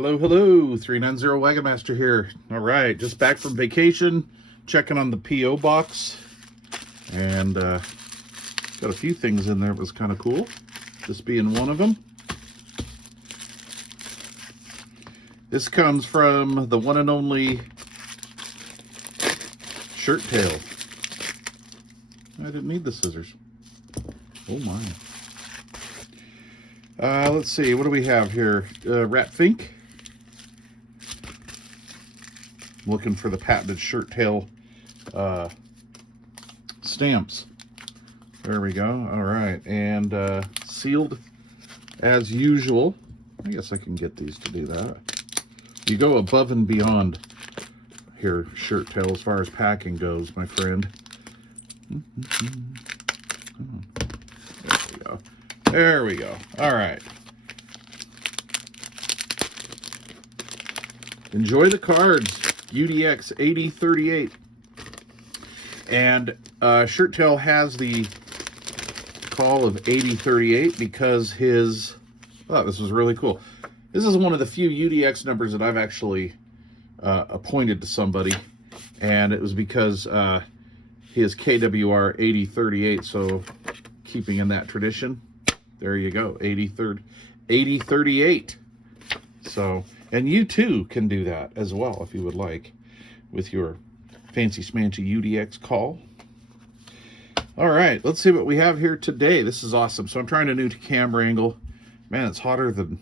Hello, hello, 390 Wagon Master here. All right, just back from vacation, checking on the P.O. box, and got a few things in there that was kind of cool, this being one of them. This comes from the one and only SHIRTAIL. I didn't need the scissors. Oh my. Let's see, what do we have here? Rat Fink. Looking for the patented SHIRTAIL stamps. There we go. All right, and sealed as usual. I guess I can get these to do that. You go above and beyond here, SHIRTAIL, as far as packing goes, my friend. There we go. There we go. All right. Enjoy the cards. UDX-8038. And SHIRTAIL has the call of 8038 because his... Oh, this was really cool. This is one of the few UDX numbers that I've actually appointed to somebody. And it was because his KWR 8038. So keeping in that tradition, there you go. 8038. So... And you too can do that as well if you would like with your fancy smancy UDX call. All right, let's see what we have here today. This is awesome. So I'm trying a new camera angle. Man, it's hotter than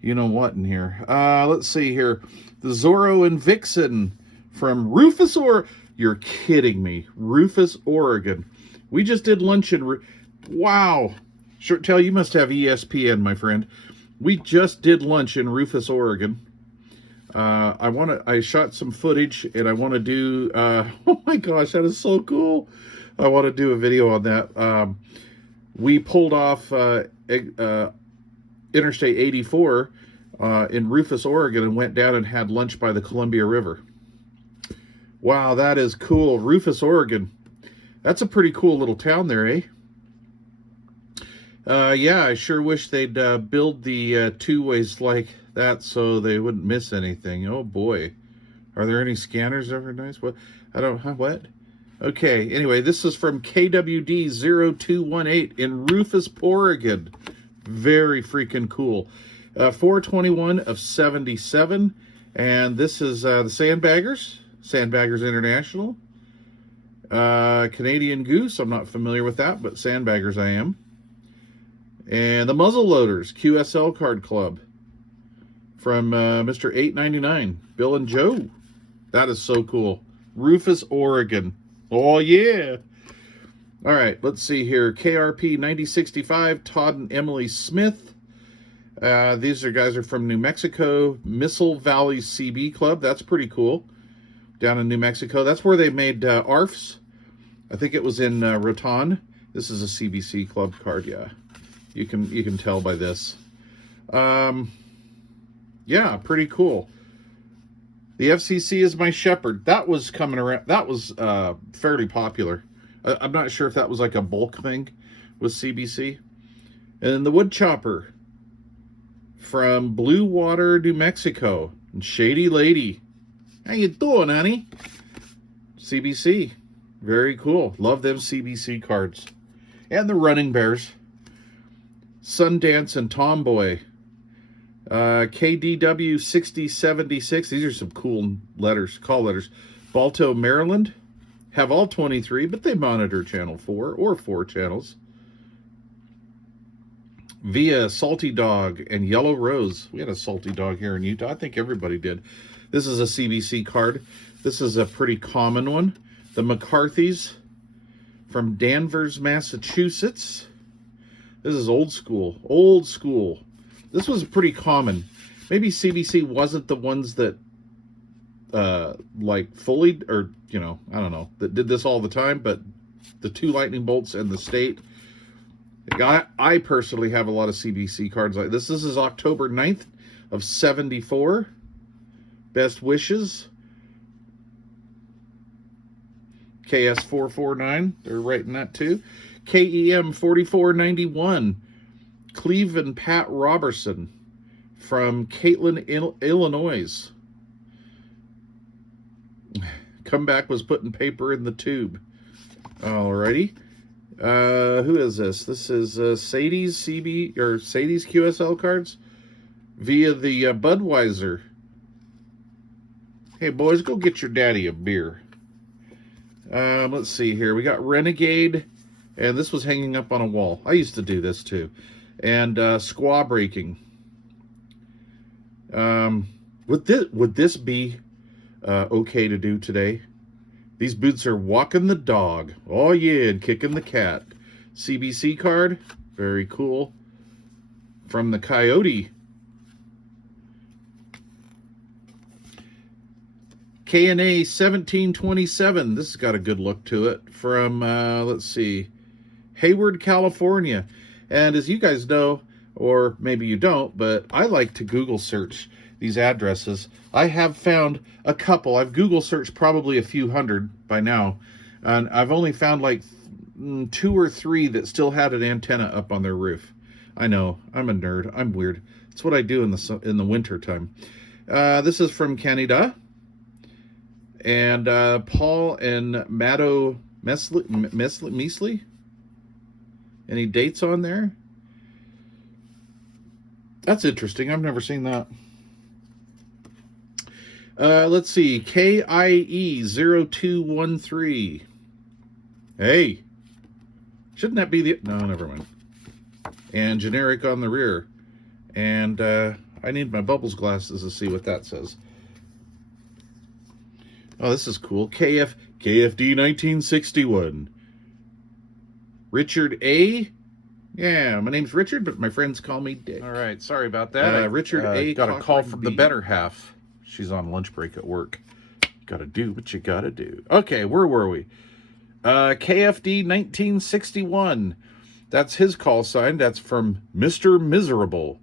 you know what in here. Let's see here. The Zorro and Vixen from Rufus, you're kidding me. Rufus, Oregon. We just did lunch in... Wow. SHIRTAIL, you must have ESPN, my friend. We just did lunch in Rufus, Oregon. I shot some footage, and I want to do, oh my gosh, that is so cool. I want to do a video on that. We pulled off Interstate 84 in Rufus, Oregon, and went down and had lunch by the Columbia River. Wow, that is cool. Rufus, Oregon. That's a pretty cool little town there, eh? Yeah, I sure wish they'd build the two-ways like that so they wouldn't miss anything. Oh boy. Are there any scanners ever nice? What? I don't... Huh, what? Okay, anyway, this is from KWD-0218 in Rufus, Oregon. Very freaking cool. 421 of 77. And this is the Sandbaggers. Sandbaggers International. Canadian Goose. I'm not familiar with that, but Sandbaggers I am. And the Muzzle Loaders, QSL Card Club, from Mr. 899, Bill and Joe. That is so cool. Rufus, Oregon. Oh, yeah. All right, let's see here. KRP 9065, Todd and Emily Smith. These guys are from New Mexico. Missile Valley CB Club. That's pretty cool. Down in New Mexico. That's where they made ARFs. I think it was in Raton. This is a CBC Club card, yeah. You can tell by this. Yeah, pretty cool. The FCC is my shepherd. That was coming around. That was fairly popular. I'm not sure if that was like a bulk thing with CBC. And then the Wood Chopper from Blue Water, New Mexico. And Shady Lady. How you doing, honey? CBC. Very cool. Love them CBC cards. And the Running Bears. Sundance and Tomboy. KDW 6076. These are some cool letters, call letters. Balto, Maryland. Have all 23, but they monitor channel 4 or 4 channels. Via Salty Dog and Yellow Rose. We had a Salty Dog here in Utah. I think everybody did. This is a CBC card. This is a pretty common one. The McCarthys from Danvers, Massachusetts. This is old school. Old school. This was pretty common. Maybe CBC wasn't the ones that like fully, or you know, I don't know, that did this all the time, but the 2 lightning bolts and the state. I personally have a lot of CBC cards like this. This is October 9th of 74. Best wishes. KS449. They're writing that too. KEM 4491. Cleve and Pat Robertson. from Caitlin, Illinois. Comeback was putting paper in the tube. Alrighty. Who is this? This is Sadie's CB or Sadie's QSL cards via the Budweiser. Hey boys, go get your daddy a beer. Let's see here. We got Renegade, and this was hanging up on a wall. I used to do this too. And squaw breaking. Would this be okay to do today? These boots are walking the dog. Oh yeah, and kicking the cat. CBC card, very cool. From the Coyote. KNA 1727. This has got a good look to it. From, let's see, Hayward, California. And as you guys know, or maybe you don't, but I like to Google search these addresses. I have found a couple. I've Google searched probably a few hundred by now. And I've only found like 2 or 3 that still had an antenna up on their roof. I know, I'm a nerd. I'm weird. It's what I do in the winter time. This is from Canada. And Paul and Maddo Measley. Any dates on there? That's interesting. I've never seen that. Let's see. KIE0213. Hey. Shouldn't that be the... No, never mind. And generic on the rear. And I need my bubbles glasses to see what that says. Oh, this is cool. KFD 1961. Richard A. Yeah, my name's Richard, but my friends call me Dick. All right, sorry about that. Richard A. Got a call from the better half. She's on lunch break at work. Gotta do what you gotta do. Okay, where were we? KFD 1961. That's his call sign. That's from Mr. Miserable.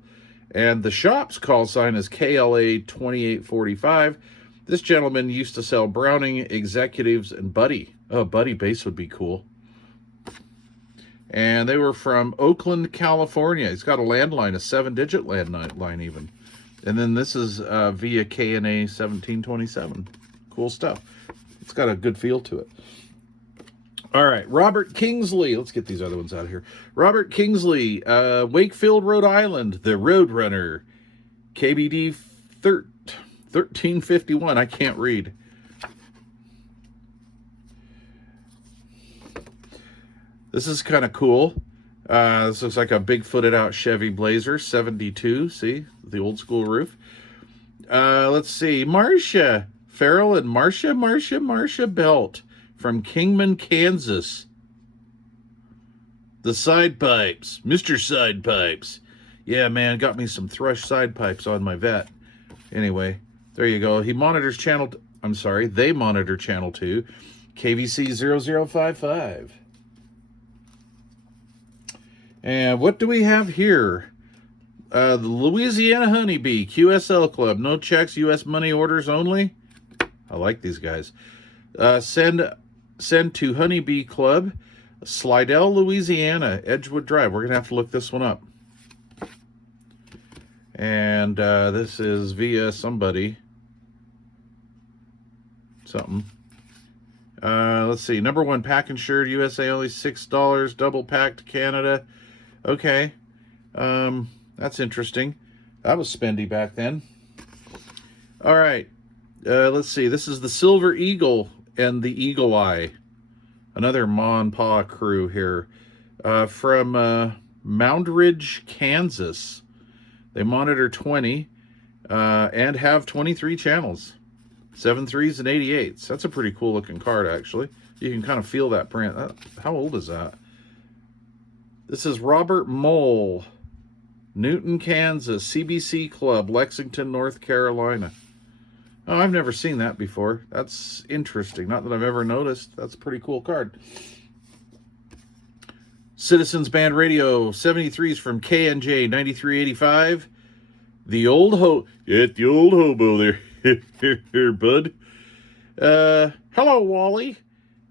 And the shop's call sign is KLA 2845. This gentleman used to sell Browning, Executives, and Buddy. Oh, Buddy Base would be cool. And they were from Oakland, California. He's got a landline, a 7-digit landline even. And then this is via KNA 1727. Cool stuff. It's got a good feel to it. All right, Robert Kingsley. Let's get these other ones out of here. Robert Kingsley, Wakefield, Rhode Island, the Roadrunner. KBD 1351. I can't read. This is kind of cool. This looks like a big-footed out Chevy Blazer, 72. See, the old school roof. Let's see. Marcia Farrell and Marcia Belt from Kingman, Kansas. The side pipes. Mr. Side Pipes. Yeah, man, got me some Thrush side pipes on my vet. Anyway, there you go. He monitors channel... I'm sorry, they monitor channel 2. KVC 0055. And what do we have here? The Louisiana Honeybee QSL Club. No checks, U.S. money orders only. I like these guys. Send to Honeybee Club, Slidell, Louisiana, Edgewood Drive. We're going to have to look this one up. And this is via somebody. Something. Let's see. Number 1 pack insured, USA only $6. Double packed Canada. Okay. That's interesting. That was spendy back then. All right. Let's see. This is the Silver Eagle and the Eagle Eye. Another Ma and Pa crew here. From Moundridge, Kansas. They monitor 20 and have 23 channels. 7.3s and 88s. That's a pretty cool looking card, actually. You can kind of feel that print. How old is that? This is Robert Mole, Newton, Kansas, CBC Club, Lexington, North Carolina. Oh, I've never seen that before. That's interesting. Not that I've ever noticed. That's a pretty cool card. Citizens Band Radio, 73s from KNJ 9385. The old the old hobo there. Here, bud. Hello, Wally.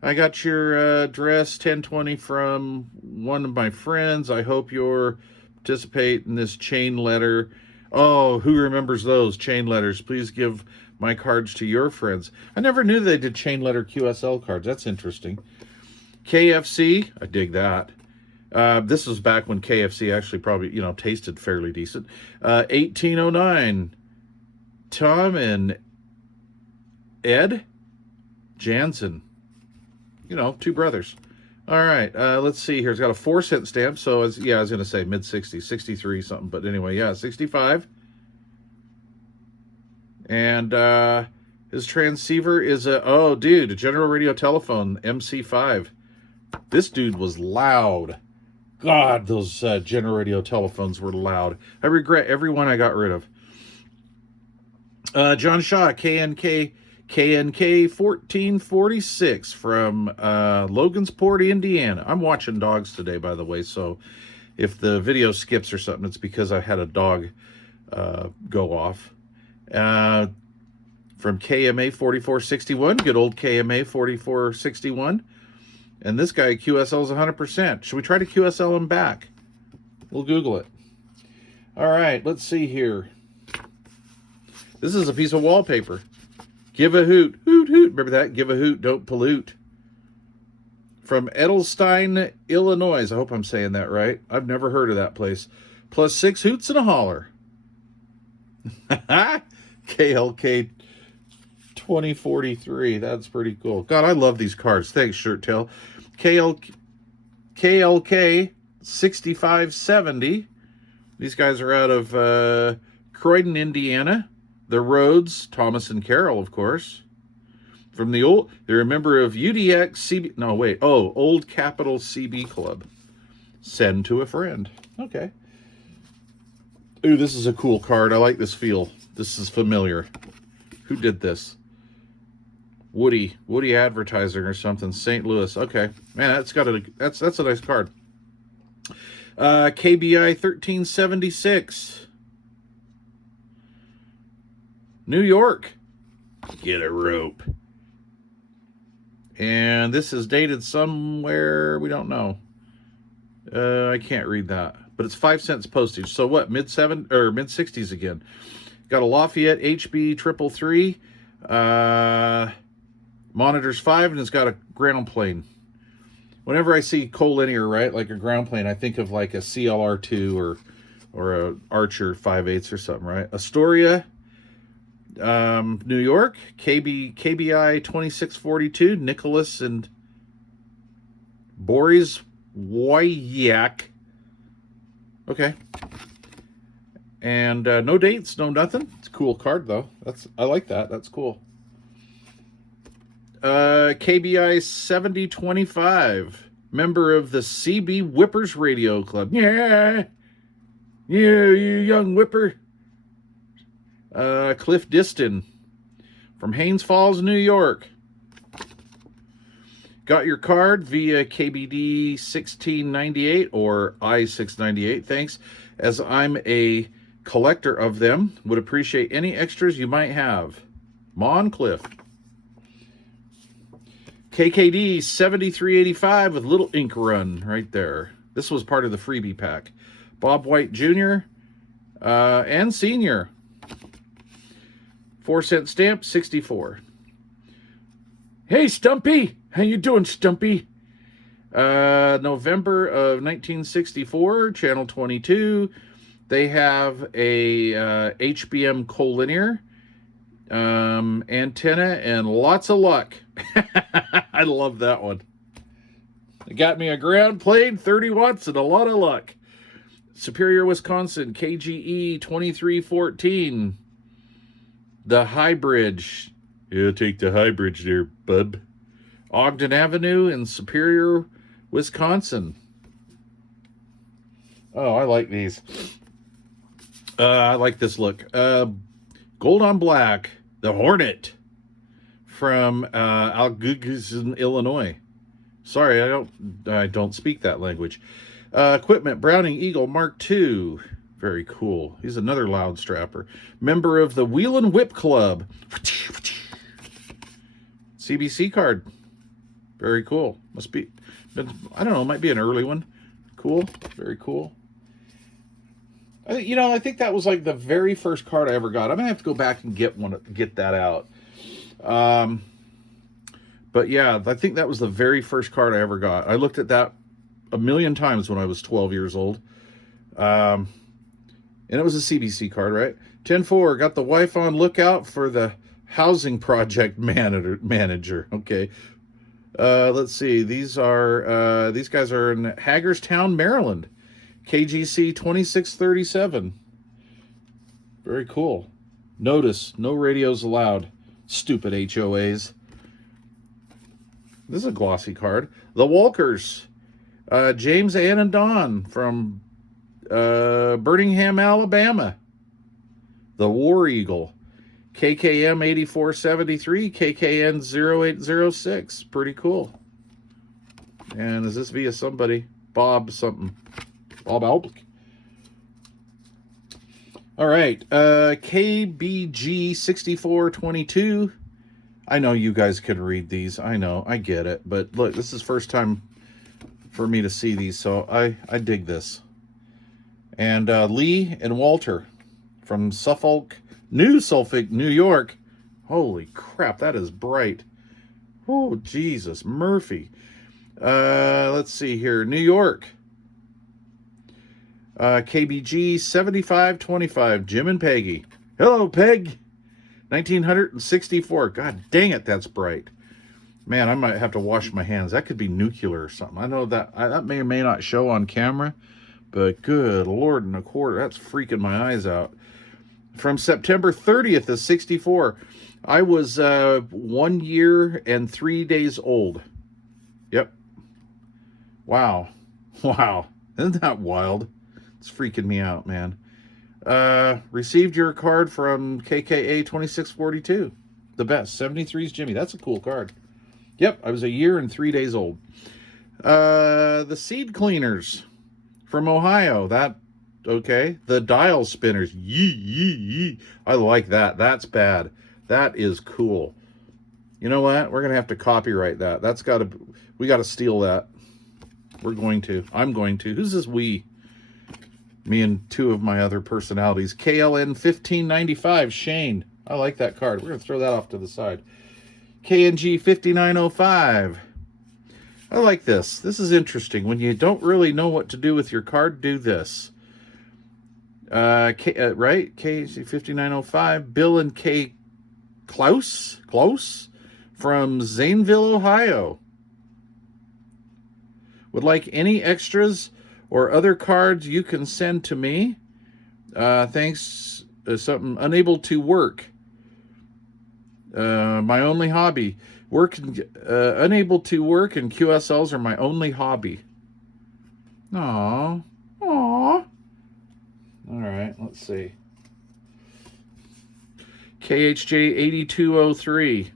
I got your address 1020 from one of my friends. I hope you'll participate in this chain letter. Oh, who remembers those chain letters? Please give my cards to your friends. I never knew they did chain letter QSL cards. That's interesting. KFC, I dig that. This was back when KFC actually probably, tasted fairly decent. 1809, Tom and Ed Jansen. Two brothers. All right, let's see here. It's got a 4-cent stamp, so I was going to say mid-60s, 63 something, but anyway, yeah, 65. And his transceiver is a General Radio Telephone, MC5. This dude was loud. God, those General Radio telephones were loud. I regret every one I got rid of. John Shaw, KNK 1446 from Logansport, Indiana. I'm watching dogs today, by the way, so if the video skips or something, it's because I had a dog go off. From KMA 4461, good old KMA 4461. And this guy, QSL is 100%. Should we try to QSL him back? We'll Google it. All right, let's see here. This is a piece of wallpaper. Give a hoot. Hoot, hoot. Remember that? Give a hoot, don't pollute. From Edelstein, Illinois. I hope I'm saying that right. I've never heard of that place. Plus 6 hoots and a holler. KLK 2043. That's pretty cool. God, I love these cards. Thanks, SHIRTAIL. KLK 6570. These guys are out of Croydon, Indiana. The Rhodes, Thomas and Carol, of course. From they're a member of UDX-CB. No, wait. Oh, Old Capital CB Club. Send to a friend. Okay. Ooh, this is a cool card. I like this feel. This is familiar. Who did this? Woody Advertising or something. St. Louis. Okay, man, that's a nice card. KBI 1376. New York. Get a rope. And this is dated somewhere we don't know. I can't read that, but it's 5 cents postage. So what? Mid-60s again. Got a Lafayette HB 333. Monitors 5, and it's got a ground plane. Whenever I see collinear, right, like a ground plane, I think of like a CLR2 or a Archer 5/8 or something, right? Astoria, New York, KBI 2642, Nicholas and Boris Wojak. Okay. And no dates, no nothing. It's a cool card though. I like that. That's cool. KBI 7025, member of the CB Whippers Radio Club. Yeah, you young whipper. Cliff Diston from Haynes Falls, New York. Got your card via KBD 1698 or I-698. Thanks, as I'm a collector of them. Would appreciate any extras you might have. Cliff. KKD 7385 with little ink run right there. This was part of the freebie pack. Bob White Jr. And Senior. 4-cent stamp, 64. Hey, Stumpy. How you doing, Stumpy? November of 1964, Channel 22. They have a HBM collinear antenna and lots of luck. I love that one. It got me a ground plane, 30 watts, and a lot of luck. Superior, Wisconsin, KGE 2314. The High Bridge. Yeah, take the High Bridge there, bud. Ogden Avenue in Superior, Wisconsin. Oh, I like these. I like this look. Gold on black. The Hornet from Algogusin, Illinois. Sorry, I don't speak that language. Equipment, Browning Eagle Mark II. Very cool. He's another loud strapper. Member of the Wheel and Whip Club. CBC card. Very cool. Must be, I don't know, might be an early one. Cool. Very cool. You know, I think that was like the very first card I ever got. I'm gonna have to go back and get that out. But yeah, I think that was the very first card I ever got. I looked at that a million times when I was 12 years old. And it was a CBC card, right? 10-4, got the wife on lookout for the housing project manager. Okay. Let's see. These guys are in Hagerstown, Maryland. KGC 2637. Very cool. Notice, no radios allowed. Stupid HOAs. This is a glossy card. The Walkers. James, Ann, and Don from Birmingham, Alabama. The War Eagle. KKM 8473, KKN 0806. Pretty cool. And is this via somebody? Bob something. Bob Alblich. All right. KBG 6422. I know you guys can read these. I know. I get it. But look, this is first time for me to see these, so I dig this. And Lee and Walter from New Suffolk, New York. Holy crap, that is bright. Oh, Jesus, Murphy. Let's see here. New York. KBG 7525, Jim and Peggy. Hello, Peg. 1964. God dang it, that's bright. Man, I might have to wash my hands. That could be nuclear or something. I know that that may or may not show on camera, but good Lord and a quarter, that's freaking my eyes out. From September 30th of 64, I was 1 year and 3 days old. Yep. Wow. Wow. Isn't that wild? It's freaking me out, man. Received your card from KKA 2642. The best. 73's Jimmy. That's a cool card. Yep, I was 1 year and 3 days old. The Seed Cleaners from Ohio. Okay. The Dial Spinners. Yee, yee, yee. I like that. That's bad. That is cool. You know what? We're going to have to copyright that. We got to steal that. We're going to. I'm going to. Who's this we? Me and two of my other personalities. KLN 1595, Shane. I like that card. We're going to throw that off to the side. KNG 5905. I like this. This is interesting. When you don't really know what to do with your card, do this. Right? KNG 5905. Bill and K. Klaus from Zanesville, Ohio. Would like any extras or other cards you can send to me. Thanks. Something unable to work. My only hobby. Unable to work, and QSLs are my only hobby. Aww. Aww. All right, let's see. KHJ 8203.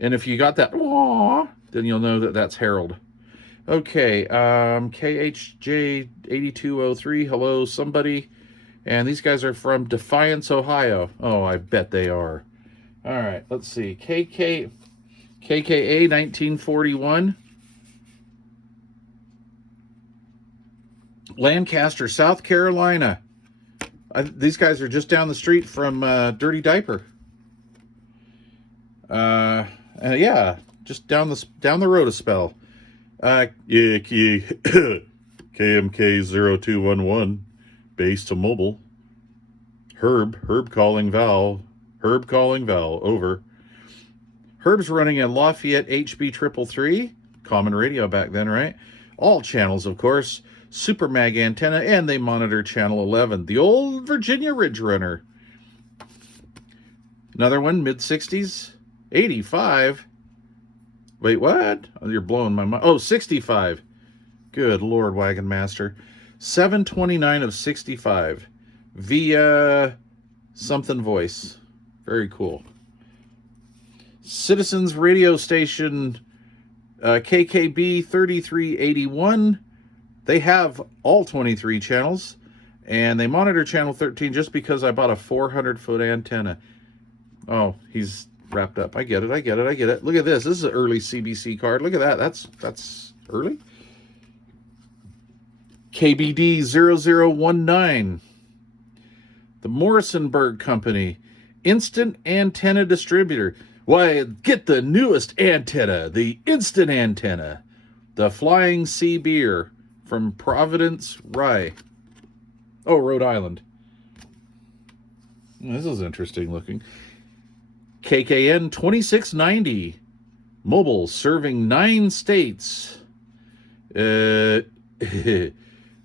And if you got that, aww, then you'll know that that's Harold. Okay, KHJ 8203, hello, somebody. And these guys are from Defiance, Ohio. Oh, I bet they are. All right, let's see. KKA 1941. Lancaster, South Carolina. These guys are just down the street from Dirty Diaper. Yeah, just down the road a spell. KMK0211, base to mobile. Herb calling Val, over. Herb's running a Lafayette HB 333, common radio back then, right? All channels, of course. Super Mag antenna, and they monitor channel 11, the old Virginia Ridge Runner. Another one, mid-60s, 85. Wait, what? Oh, you're blowing my mind. Oh, 65. Good Lord, Wagon Master. 729 of 65 via something voice. Very cool. Citizens radio station KKB 3381. They have all 23 channels, and they monitor channel 13 just because I bought a 400-foot antenna. Oh, he's wrapped up. I get it. Look at this. This is an early CBC card. Look at that. That's early. KBD 0019. The Morrisonburg Company, Instant Antenna Distributor. Why, get the newest antenna, the Instant Antenna. The Flying Sea Beer from Providence, Rye. Oh, Rhode Island. This is interesting looking. KKN 2690. Mobile, serving 9 states.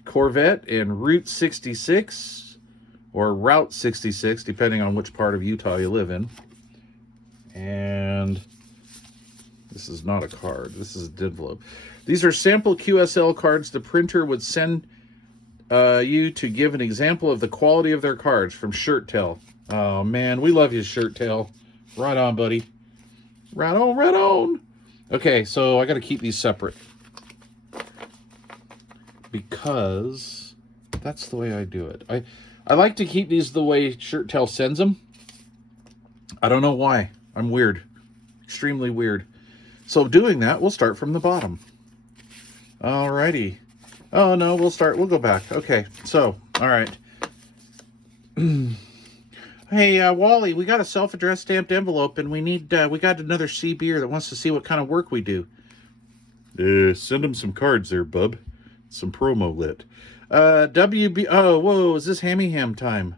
Corvette and Route 66, or Route 66, depending on which part of Utah you live in. And this is not a card. This is an envelope. These are sample QSL cards the printer would send you to give an example of the quality of their cards from SHIRTAIL. Oh, man, we love you, SHIRTAIL. Right on, buddy. Right on, right on. Okay, so I got to keep these separate because that's the way I do it. I like to keep these the way SHIRTAIL sends them. I don't know why. I'm weird. Extremely weird. So doing that, we'll start from the bottom. Alrighty. Oh, no, we'll go back. Okay, so, all right. Hey, Wally, we got a self-addressed stamped envelope, and we got another C beer that wants to see what kind of work we do. Send him some cards there, bub. Some promo lit. WB, oh, whoa, is this Hammy Ham time?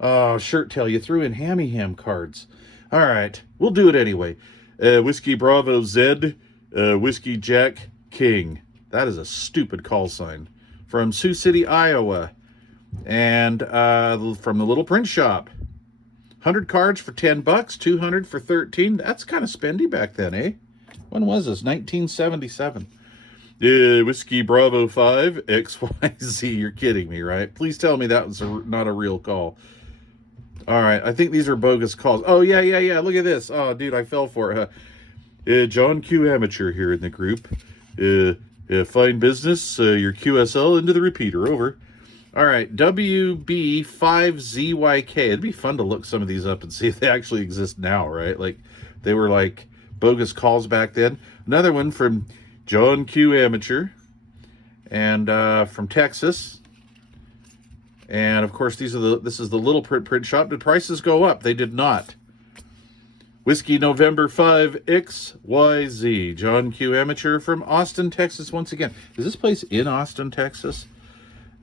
Oh, SHIRTAIL, you threw in Hammy Ham cards. All right, we'll do it anyway. Whiskey Bravo Z, Whiskey Jack King. That is a stupid call sign. From Sioux City, Iowa. And from the Little Print Shop. 100 cards for $10, 200 for 13. That's kind of spendy back then, eh? When was this? 1977. Whiskey Bravo 5, XYZ. You're kidding me, right? Please tell me that was not a real call. All right, I think these are bogus calls. Oh, yeah. Look at this. Oh, dude, I fell for it. John Q Amateur here in the group. Fine business. Your QSL into the repeater. Over. All right, WB5ZYK. It'd be fun to look some of these up and see if they actually exist now, right? Like, they were like bogus calls back then. Another one from John Q Amateur, and from Texas. And of course, this is the Little Print Shop. Did prices go up? They did not. Whiskey November 5 XYZ. John Q Amateur from Austin, Texas. Once again, is this place in Austin, Texas?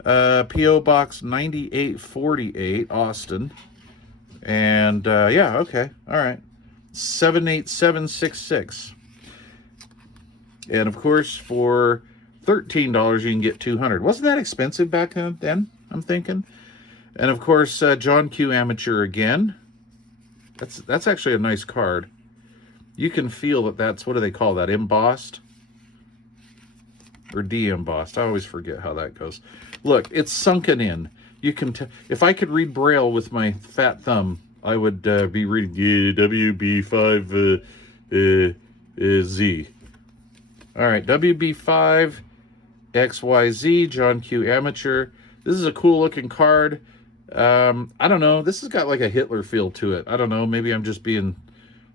P.O. Box 9848, Austin. And, yeah, okay. All right. 78766. And, of course, for $13, you can get 200. Wasn't that expensive back then, I'm thinking? And, of course, John Q Amateur again. That's actually a nice card. You can feel that's, what do they call that, embossed? Or de-embossed. I always forget how that goes. Look, it's sunken in. You can if I could read Braille with my fat thumb, I would be reading WB5 Z. All right, WB5 XYZ, John Q Amateur. This is a cool looking card. I don't know. This has got like a Hitler feel to it. I don't know. Maybe I'm just being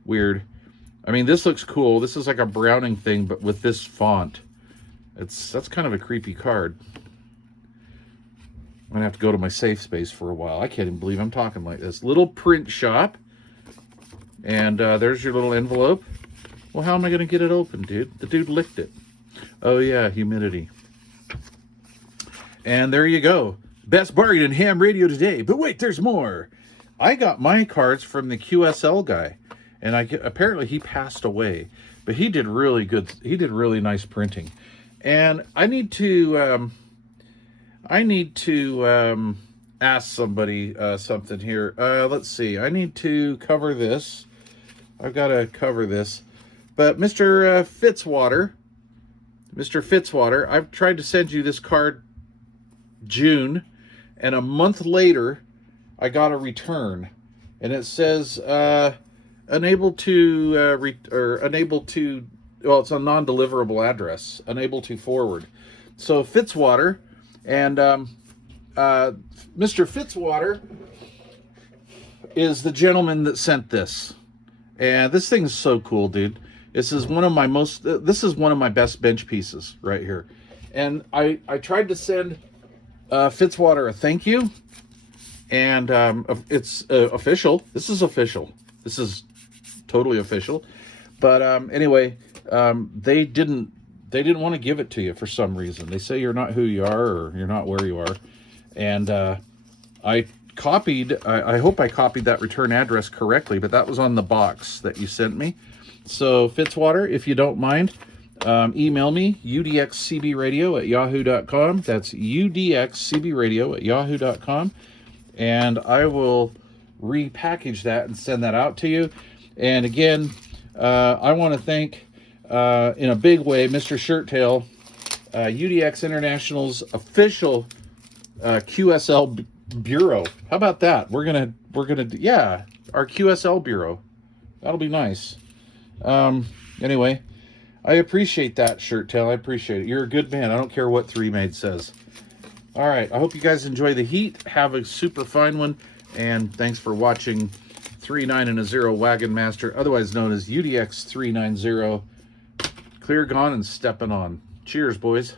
weird. I mean, this looks cool. This is like a Browning thing, but with this font. That's kind of a creepy card. I'm going to have to go to my safe space for a while. I can't even believe I'm talking like this. Little Print Shop. And there's your little envelope. Well, how am I going to get it open, dude? The dude licked it. Oh, yeah, humidity. And there you go. Best bargain in ham radio today. But wait, there's more. I got my cards from the QSL guy. And apparently he passed away. But he did really good. He did really nice printing. And I need to ask somebody something here. Let's see. I need to cover this. I've got to cover this. But Mr. Fitzwater, I've tried to send you this card June, and a month later, I got a return, and it says unable to. Well, it's a non-deliverable address. Unable to forward. So Fitzwater and Mr. Fitzwater is the gentleman that sent this, and this thing is so cool, dude. This is one of my best bench pieces right here, and I tried to send Fitzwater a thank you, And it's official. This is official. This is totally official. But anyway, they didn't want to give it to you for some reason. They say you're not who you are, or you're not where you are. And I hope I copied that return address correctly, but that was on the box that you sent me. So Fitzwater, if you don't mind, email me, UDX-CB Radio at yahoo.com. That's UDX-CB Radio at yahoo.com. And I will repackage that and send that out to you. And again, I want to thank, in a big way, Mr. Shirtail, UDX International's official QSL Bureau. How about that? We're gonna yeah, our QSL Bureau. That'll be nice. Anyway, I appreciate that, Shirtail. I appreciate it. You're a good man. I don't care what 3Made says. All right, I hope you guys enjoy the heat. Have a super fine one, and thanks for watching 39 Wagon Master, otherwise known as UDX 390. Clear gone and stepping on. Cheers, boys.